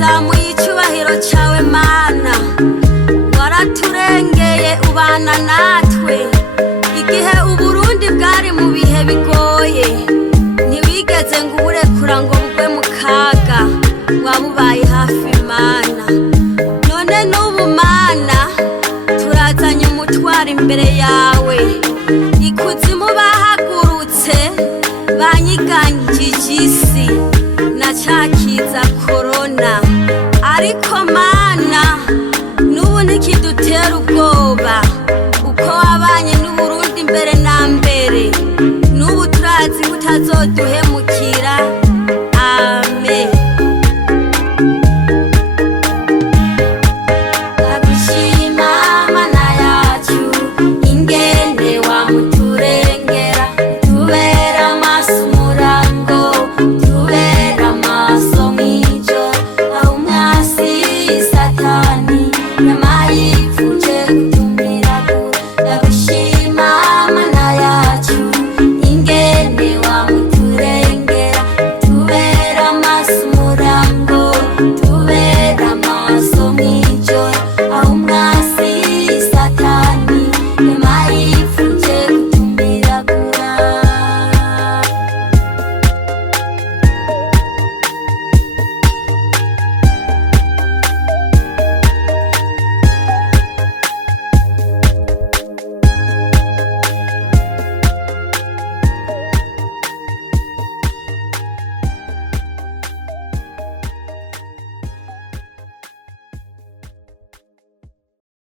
turazamuye icyubahiro cyawe mana, waraturengeye ubana natwe igihe uburundi bwari mu bihe bigoye, ntiwigeze ngo uburekura ngo bugwe mu kaga, wabubaye hafi mana. None n'ubu mana turazanye umutwaro imbere yawe, ikuzimu bahagurutse banyiganjije isi na cakiza korona, ariko mana n'ubu ntikidutera ubwoba, uko wabanye n'Uburundi mbere na mbere, n'ubu turazi utazoduhema